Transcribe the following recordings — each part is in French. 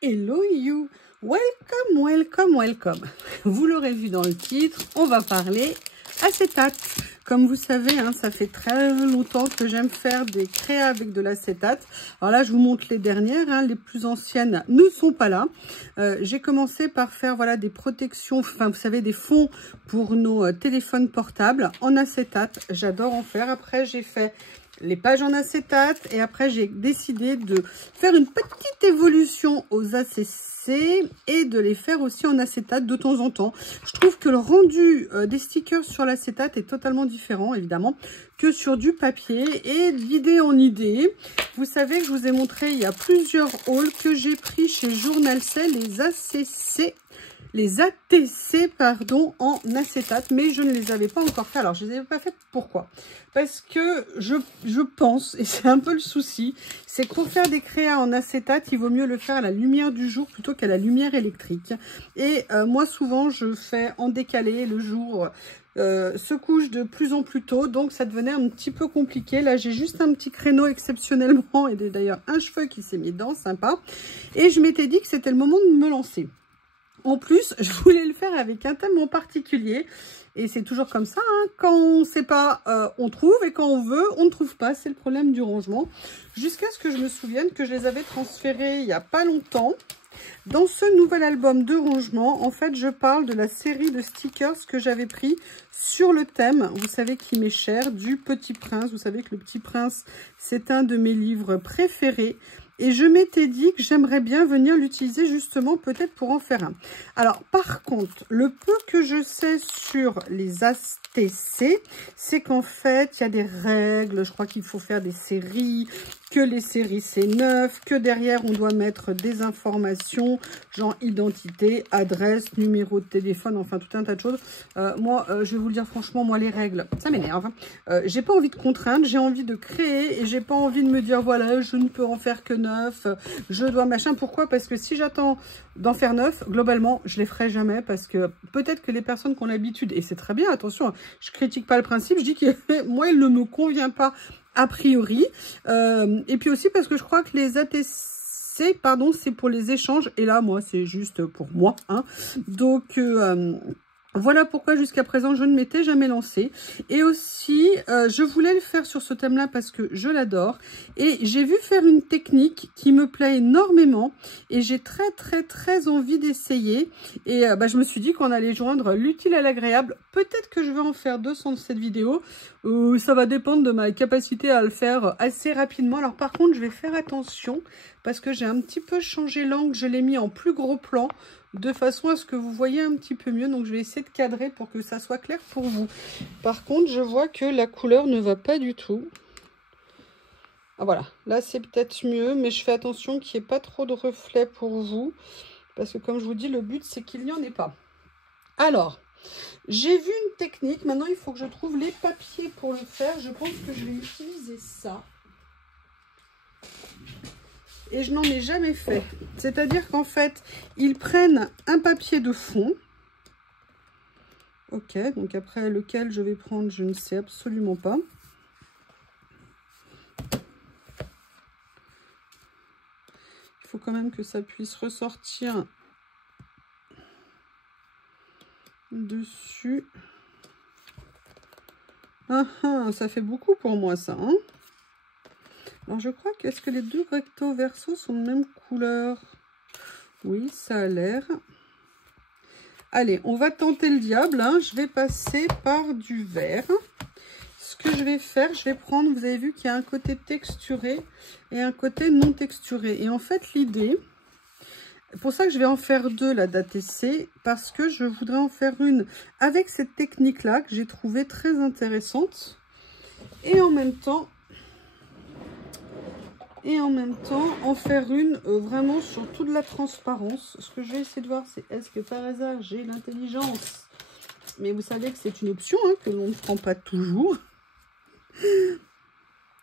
Hello you, welcome, welcome, welcome. Vous l'aurez vu dans le titre, on va parler acétate. Comme vous savez, hein, ça fait très longtemps que j'aime faire des créas avec de l'acétate. Alors là, je vous montre les dernières, hein, les plus anciennes ne sont pas là. J'ai commencé par faire voilà des protections, enfin vous savez, des fonds pour nos téléphones portables en acétate. J'adore en faire. Après, j'ai fait les pages en acétate et après j'ai décidé de faire une petite évolution aux ACC et de les faire aussi en acétate de temps en temps. Je trouve que le rendu des stickers sur l'acétate est totalement différent évidemment que sur du papier et d'idée en idée. Vous savez que je vous ai montré il y a plusieurs hauls que j'ai pris chez Journal C, les ATC pardon, en acétate, mais je ne les avais pas encore fait. Alors je ne les avais pas fait, pourquoi? Parce que je pense, et c'est un peu le souci, c'est que pour faire des créas en acétate, il vaut mieux le faire à la lumière du jour plutôt qu'à la lumière électrique. Et moi souvent je fais en décalé, le jour se couche de plus en plus tôt, donc ça devenait un petit peu compliqué. Là j'ai juste un petit créneau exceptionnellement, et d'ailleurs un cheveu qui s'est mis dedans, sympa. Et je m'étais dit que c'était le moment de me lancer. En plus, je voulais le faire avec un thème en particulier. Et c'est toujours comme ça, hein. Quand on ne sait pas, on trouve. Et quand on veut, on ne trouve pas. C'est le problème du rangement. Jusqu'à ce que je me souvienne que je les avais transférés il n'y a pas longtemps. Dans ce nouvel album de rangement, en fait, je parle de la série de stickers que j'avais pris sur le thème, vous savez qui m'est cher, du Petit Prince. Vous savez que le Petit Prince, c'est un de mes livres préférés. Et je m'étais dit que j'aimerais bien venir l'utiliser justement peut-être pour en faire un. Alors par contre, le peu que je sais sur les ATC, c'est qu'en fait, il y a des règles. Je crois qu'il faut faire des séries, que les séries c'est 9, que derrière on doit mettre des informations, genre identité, adresse, numéro de téléphone, enfin tout un tas de choses. Moi, je vais vous le dire franchement, moi les règles, ça m'énerve. J'ai pas envie de contraindre, j'ai envie de créer et j'ai pas envie de me dire voilà, je ne peux en faire que 9, je dois machin. Pourquoi? Parce que si j'attends d'en faire 9, globalement, je les ferai jamais parce que peut-être que les personnes qui ont l'habitude, et c'est très bien, attention, je critique pas le principe, je dis que moi, il ne me convient pas a priori. Et puis aussi parce que je crois que les ATC, pardon, c'est pour les échanges. Et là, moi, c'est juste pour moi. Hein. Donc, voilà pourquoi jusqu'à présent, je ne m'étais jamais lancée. Et aussi, je voulais le faire sur ce thème-là parce que je l'adore. Et j'ai vu faire une technique qui me plaît énormément. Et j'ai très envie d'essayer. Et je me suis dit qu'on allait joindre l'utile à l'agréable. Peut-être que je vais en faire 200 de cette vidéo. Ça va dépendre de ma capacité à le faire assez rapidement. Alors par contre, je vais faire attention parce que j'ai un petit peu changé l'angle. Je l'ai mis en plus gros plan de façon à ce que vous voyez un petit peu mieux. Donc je vais essayer de cadrer pour que ça soit clair pour vous. Par contre, je vois que la couleur ne va pas du tout. Ah voilà, là c'est peut-être mieux, mais je fais attention qu'il n'y ait pas trop de reflets pour vous. Parce que comme je vous dis, le but c'est qu'il n'y en ait pas. Alors, j'ai vu une technique. Maintenant, il faut que je trouve les papiers pour le faire. Je pense que je vais utiliser ça. Et je n'en ai jamais fait. C'est-à-dire qu'en fait, ils prennent un papier de fond. Ok, donc après lequel je vais prendre, je ne sais absolument pas. Il faut quand même que ça puisse ressortir dessus. Ah, ça fait beaucoup pour moi ça. Hein, alors je crois que, est-ce que les deux recto verso sont de même couleur? Oui, ça a l'air. Allez, on va tenter le diable. Hein. Je vais passer par du vert. Ce que je vais faire, je vais prendre, vous avez vu qu'il y a un côté texturé et un côté non texturé. Et en fait, l'idée, pour ça que je vais en faire deux là d'ATC, parce que je voudrais en faire une avec cette technique-là que j'ai trouvée très intéressante. Et en même temps, en faire une vraiment sur toute la transparence. Ce que je vais essayer de voir, c'est est-ce que par hasard j'ai l'intelligence, mais vous savez que c'est une option hein, que l'on ne prend pas toujours.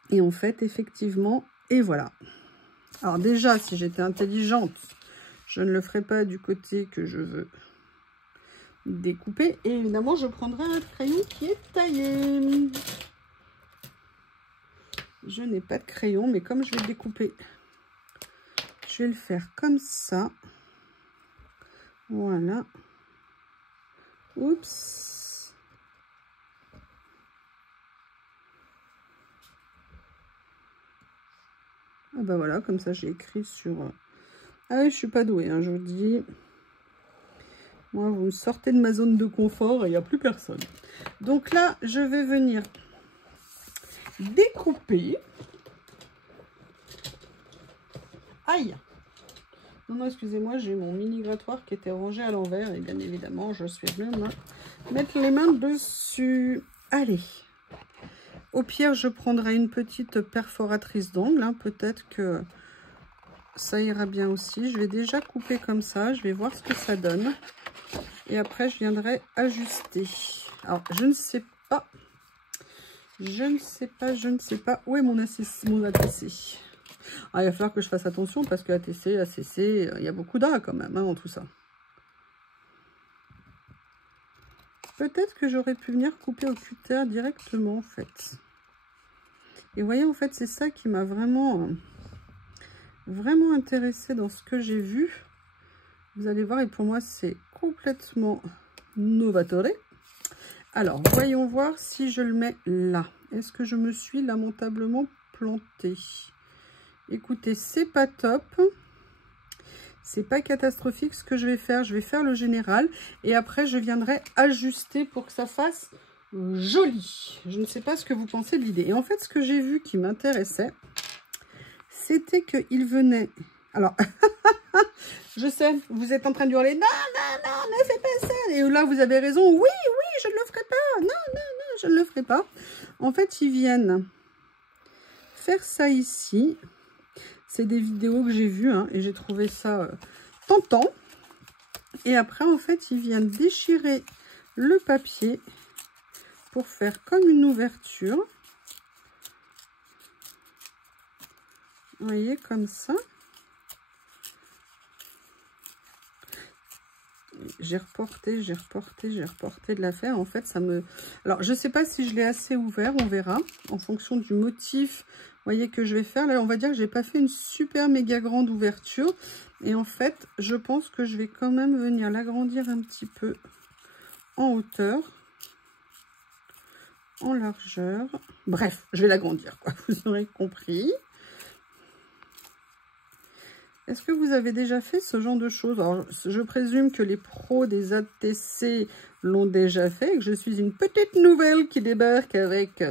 Et en fait, effectivement, et voilà. Alors déjà, si j'étais intelligente, je ne le ferais pas du côté que je veux découper. Et évidemment, je prendrai un crayon qui est taillé. Je n'ai pas de crayon, mais comme je vais découper Je vais le faire comme ça. Voilà. Oups. Ah bah voilà, comme ça j'ai écrit sur... Ah oui, je suis pas douée, hein, je vous dis. Moi, vous me sortez de ma zone de confort et il n'y a plus personne. Donc là, je vais venir découper. Aïe! Non, non, excusez-moi, j'ai mon mini grattoir qui était rangé à l'envers. Et bien évidemment, je suis venue mettre les mains dessus. Allez. Au pire, je prendrai une petite perforatrice d'ongles. Hein. Peut-être que ça ira bien aussi. Je vais déjà couper comme ça. Je vais voir ce que ça donne. Et après, je viendrai ajuster. Alors, je ne sais pas. Je ne sais pas. Où est mon ATC? Ah, il va falloir que je fasse attention parce que ATC, ACC, il y a beaucoup d'A quand même hein, dans tout ça. Peut-être que j'aurais pu venir couper au cutter directement en fait. Et vous voyez, en fait, c'est ça qui m'a vraiment intéressée dans ce que j'ai vu. Vous allez voir, et pour moi, c'est complètement novatore. Alors, voyons voir si je le mets là. Est-ce que je me suis lamentablement plantée? Écoutez, c'est pas top. C'est pas catastrophique ce que je vais faire. Je vais faire le général. Et après, je viendrai ajuster pour que ça fasse joli. Je ne sais pas ce que vous pensez de l'idée. Et en fait, ce que j'ai vu qui m'intéressait, c'était qu'il venait... Alors, je sais, vous êtes en train de hurler. Non, non, non, ne fais pas ça. Et là, vous avez raison. Oui, oui, je ne le ferai pas. Non, non, non, je ne le ferai pas. En fait, ils viennent faire ça ici. C'est des vidéos que j'ai vues hein, et j'ai trouvé ça tentant. Et après, en fait, ils viennent déchirer le papier pour faire comme une ouverture. Vous voyez, comme ça. J'ai reporté de la faire. En fait, ça me... Alors, je ne sais pas si je l'ai assez ouvert, on verra. En fonction du motif, vous voyez, que je vais faire. Là, on va dire que je n'ai pas fait une super méga grande ouverture. Et en fait, je pense que je vais quand même venir l'agrandir un petit peu en hauteur, en largeur. Bref, je vais l'agrandir, quoi. Vous aurez compris. Est-ce que vous avez déjà fait ce genre de choses? Alors, je présume que les pros des ATC l'ont déjà fait, que je suis une petite nouvelle qui débarque avec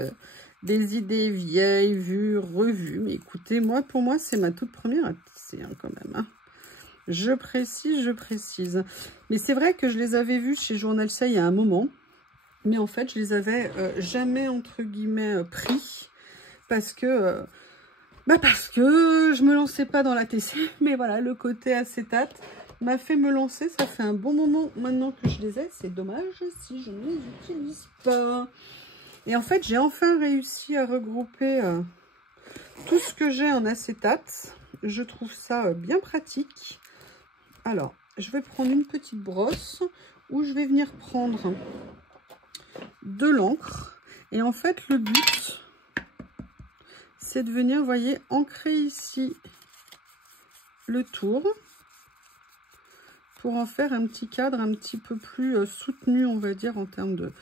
des idées vieilles, vues, revues. Mais écoutez, moi, pour moi, c'est ma toute première ATC hein, quand même. Hein. Je précise. Mais c'est vrai que je les avais vus chez Journal Ça il y a un moment. Mais en fait, je les avais jamais, entre guillemets, pris. Parce que je me lançais pas dans l'ATC. Mais voilà, le côté acétate m'a fait me lancer. Ça fait un bon moment maintenant que je les ai. C'est dommage si je ne les utilise pas. Et en fait, j'ai enfin réussi à regrouper tout ce que j'ai en acétate. Je trouve ça bien pratique. Alors, je vais prendre une petite brosse où je vais venir prendre de l'encre. Et en fait, le but, c'est de venir, vous voyez, ancrer ici le tour pour en faire un petit cadre un petit peu plus soutenu, on va dire, en termes de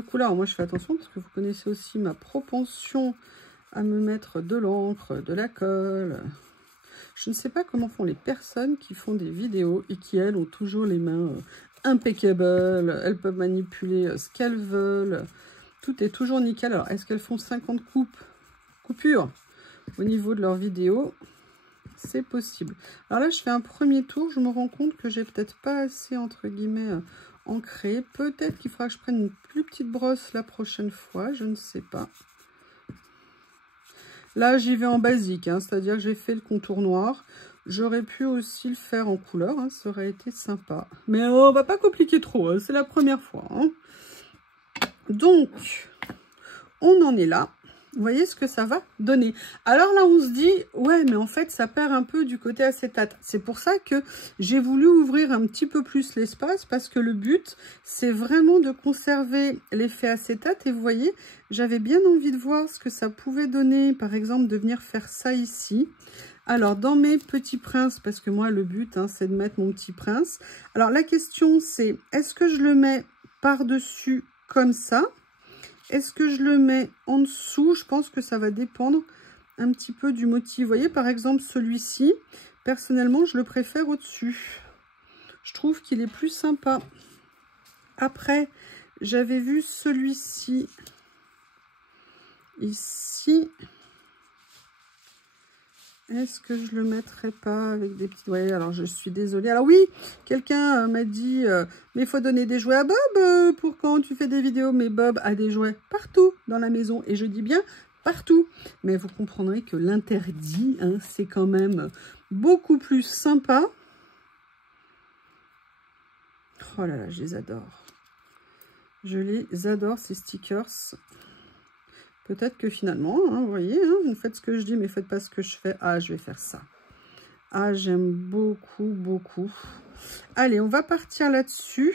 couleur. Alors moi, je fais attention parce que vous connaissez aussi ma propension à me mettre de l'encre, de la colle. Je ne sais pas comment font les personnes qui font des vidéos et qui, elles, ont toujours les mains impeccables. Elles peuvent manipuler ce qu'elles veulent. Tout est toujours nickel. Alors, est-ce qu'elles font 50 coupures au niveau de leur vidéo? C'est possible. Alors là, je fais un premier tour. Je me rends compte que j'ai peut-être pas assez, entre guillemets, ancré. Peut-être qu'il faudra que je prenne une plus petite brosse la prochaine fois. Je ne sais pas. Là, j'y vais en basique, hein, c'est-à-dire que j'ai fait le contour noir. J'aurais pu aussi le faire en couleur, hein, ça aurait été sympa. Mais on va pas compliquer trop, hein, c'est la première fois. Hein. Donc, on en est là. Vous voyez ce que ça va donner. Alors là, on se dit, ouais, mais en fait, ça perd un peu du côté acétate. C'est pour ça que j'ai voulu ouvrir un petit peu plus l'espace, parce que le but, c'est vraiment de conserver l'effet acétate. Et vous voyez, j'avais bien envie de voir ce que ça pouvait donner, par exemple, de venir faire ça ici, Alors, dans mes petits princes, parce que moi, le but, hein, c'est de mettre mon petit prince. Alors, la question, c'est, est-ce que je le mets par-dessus comme ça? Est-ce que je le mets en dessous? Je pense que ça va dépendre un petit peu du motif. Vous voyez, par exemple, celui-ci, personnellement, je le préfère au-dessus. Je trouve qu'il est plus sympa. Après, j'avais vu celui-ci ici. Est-ce que je le mettrais pas avec des petits... Ouais, alors je suis désolée. Alors oui, quelqu'un m'a dit, mais il faut donner des jouets à Bob pour quand tu fais des vidéos. Mais Bob a des jouets partout dans la maison. Et je dis bien partout. Mais vous comprendrez que l'interdit, hein, c'est quand même beaucoup plus sympa. Oh là là, je les adore. Je les adore, ces stickers. Peut-être que finalement, hein, vous voyez, hein, vous faites ce que je dis, mais faites pas ce que je fais. Ah, je vais faire ça. Ah, j'aime beaucoup, beaucoup. Allez, on va partir là-dessus.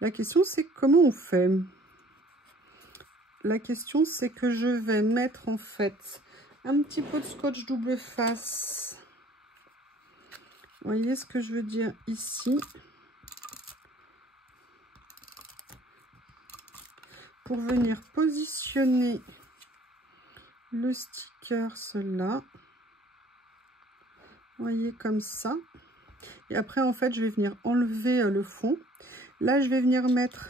La question, c'est comment on fait? La question, c'est que je vais mettre, en fait, un petit peu de scotch double face. Vous voyez ce que je veux dire ici? Pour venir positionner le sticker, là. Vous voyez, comme ça. Et après, en fait, je vais venir enlever le fond. Là, je vais venir mettre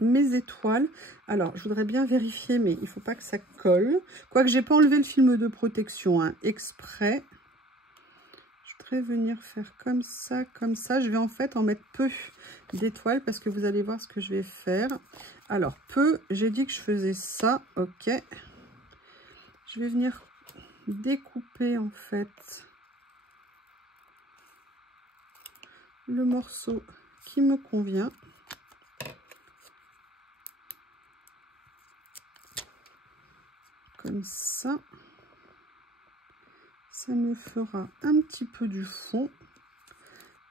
mes étoiles. Alors, je voudrais bien vérifier, mais il ne faut pas que ça colle. Quoique, j'ai pas enlevé le film de protection, hein, exprès. Je voudrais venir faire comme ça, comme ça. Je vais en fait en mettre peu d'étoiles parce que vous allez voir ce que je vais faire. Alors, peu, j'ai dit que je faisais ça, ok. Je vais venir découper en fait le morceau qui me convient. Comme ça. Ça me fera un petit peu du fond.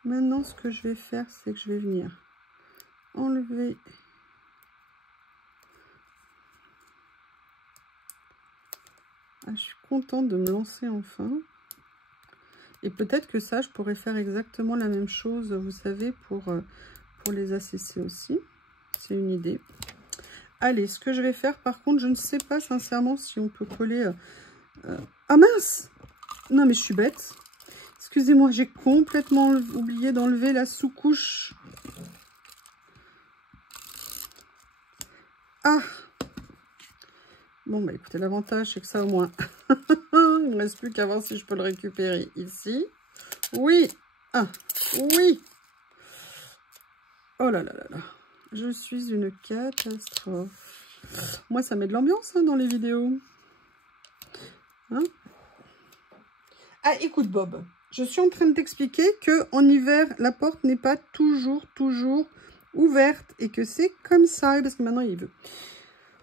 Maintenant, ce que je vais faire, c'est que je vais venir enlever je suis contente de me lancer enfin. Et peut-être que ça, je pourrais faire exactement la même chose, vous savez, pour les ACC aussi. C'est une idée. Allez, ce que je vais faire, par contre, je ne sais pas sincèrement si on peut coller... Ah mince! Non, mais je suis bête. Excusez-moi, j'ai complètement oublié d'enlever la sous-couche. Ah! Bon, bah écoutez, l'avantage, c'est que ça, au moins, il ne me reste plus qu'à voir si je peux le récupérer ici. Oui! Ah! Oui! Oh là là là là! Je suis une catastrophe. Moi, ça met de l'ambiance hein, dans les vidéos. Hein? Ah, écoute, Bob, je suis en train de t'expliquer qu'en hiver, la porte n'est pas toujours ouverte et que c'est comme ça. Parce que maintenant, il veut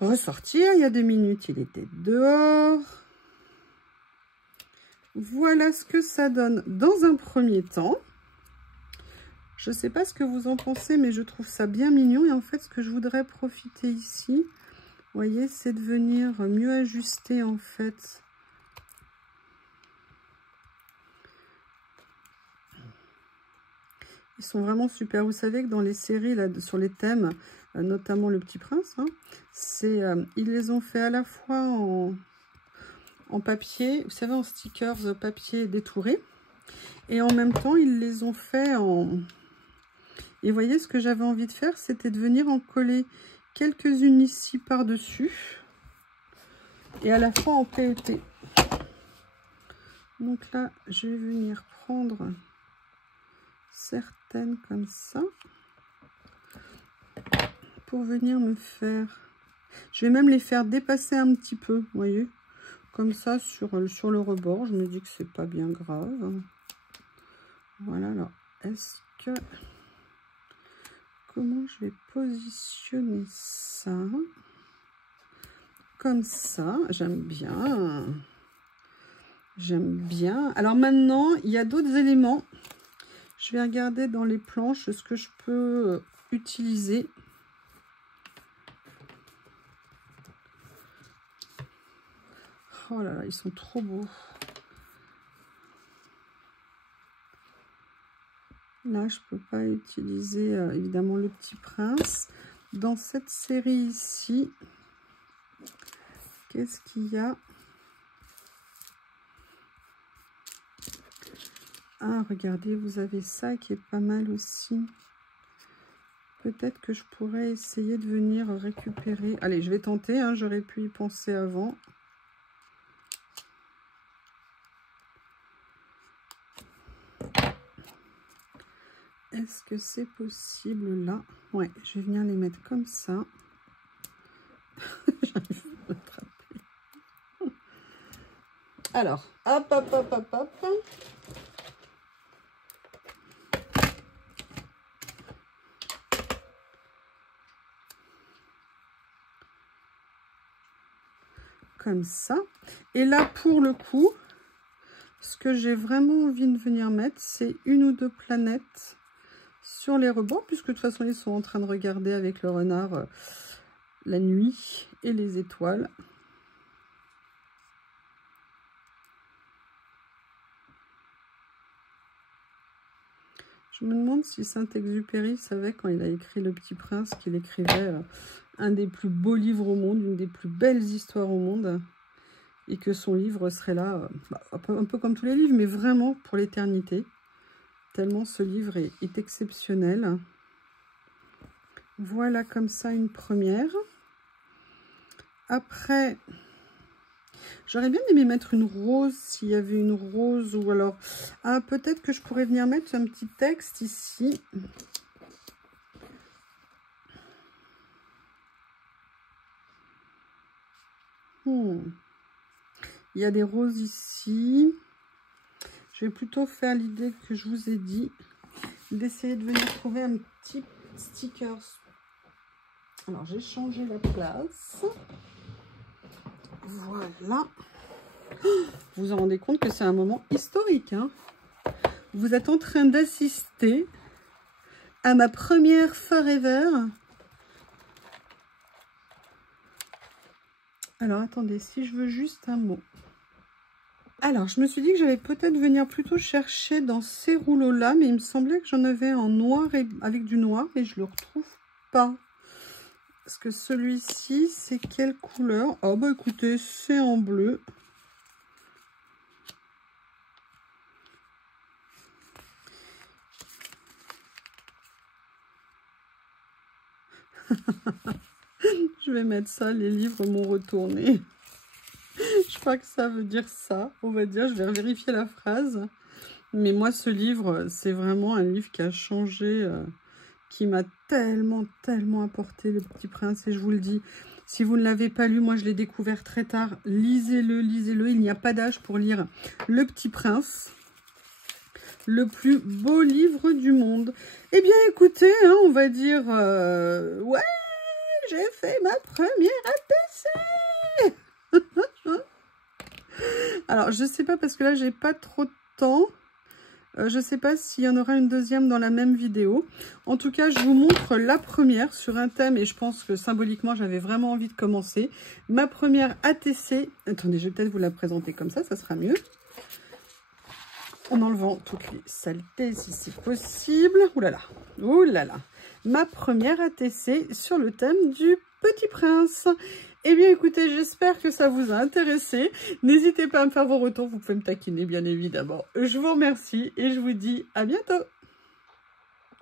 ressortir. Il y a 2 minutes, il était dehors. Voilà ce que ça donne dans un premier temps. Je ne sais pas ce que vous en pensez, mais je trouve ça bien mignon. Et en fait, ce que je voudrais profiter ici, vous voyez, c'est de venir mieux ajuster, en fait. Ils sont vraiment super. Vous savez que dans les séries, là, sur les thèmes, notamment Le Petit Prince, hein, ils les ont fait à la fois en papier, vous savez, en stickers papier détouré. Et en même temps, ils les ont fait en... Et vous voyez, ce que j'avais envie de faire, c'était de venir en coller quelques-unes ici par-dessus. Et à la fois en PET. Donc là, je vais venir prendre certaines comme ça. Pour venir me faire... Je vais même les faire dépasser un petit peu, vous voyez. Comme ça, sur le rebord. Je me dis que c'est pas bien grave. Voilà, alors, est-ce que... Comment je vais positionner ça? Comme ça, j'aime bien. J'aime bien. Alors maintenant, il y a d'autres éléments. Je vais regarder dans les planches ce que je peux utiliser. Oh là là, ils sont trop beaux. Là, je peux pas utiliser évidemment le Petit Prince. Dans cette série ici, qu'est-ce qu'il y a? Ah, regardez, vous avez ça qui est pas mal aussi. Peut-être que je pourrais essayer de venir récupérer. Allez, je vais tenter, hein, j'aurais pu y penser avant. Est-ce que c'est possible là? Ouais, je vais venir les mettre comme ça. J'arrive à l'attraper. Alors, hop, hop, hop, hop, hop. Comme ça. Et là, pour le coup, ce que j'ai vraiment envie de venir mettre, c'est une ou deux planètes sur les rebords, puisque de toute façon, ils sont en train de regarder avec le renard la nuit et les étoiles. Je me demande si Saint-Exupéry savait, quand il a écrit Le Petit Prince, qu'il écrivait un des plus beaux livres au monde, une des plus belles histoires au monde, et que son livre serait là, un peu comme tous les livres, mais vraiment pour l'éternité, tellement ce livre est exceptionnel. Voilà comme ça une première. Après, j'aurais bien aimé mettre une rose, s'il y avait une rose, ou alors... Ah, peut-être que je pourrais venir mettre un petit texte ici. Il y a des roses ici. Je vais plutôt faire l'idée que je vous ai dit, d'essayer de venir trouver un petit sticker. Alors, j'ai changé la place. Voilà. Vous vous en rendez compte que c'est un moment historique, hein? Vous êtes en train d'assister à ma première Forever. Alors, attendez, si je veux juste un mot. Alors, je me suis dit que j'allais peut-être venir plutôt chercher dans ces rouleaux-là, mais il me semblait que j'en avais en noir et avec du noir, mais je ne le retrouve pas. Parce que celui-ci, c'est quelle couleur? Oh, bah écoutez, c'est en bleu. Je vais mettre ça, les livres m'ont retourné. Je crois que ça veut dire ça, on va dire. Je vais vérifier la phrase. Mais moi, ce livre, c'est vraiment un livre qui a changé, qui m'a tellement apporté, Le Petit Prince. Et je vous le dis, si vous ne l'avez pas lu, moi je l'ai découvert très tard. Lisez-le, lisez-le. Il n'y a pas d'âge pour lire Le Petit Prince. Le plus beau livre du monde. Eh bien, écoutez, hein, on va dire... ouais, j'ai fait ma première ATC. Alors, je sais pas, parce que là, j'ai pas trop de temps. Je sais pas s'il y en aura une deuxième dans la même vidéo. En tout cas, je vous montre la première sur un thème, et je pense que symboliquement, j'avais vraiment envie de commencer. Ma première ATC. Attendez, je vais peut-être vous la présenter comme ça sera mieux. En enlevant toutes les saletés si c'est possible. Ouh là là, ouh là là. Ma première ATC sur le thème du Petit Prince. Eh bien écoutez, j'espère que ça vous a intéressé. N'hésitez pas à me faire vos retours, vous pouvez me taquiner bien évidemment. Je vous remercie et je vous dis à bientôt.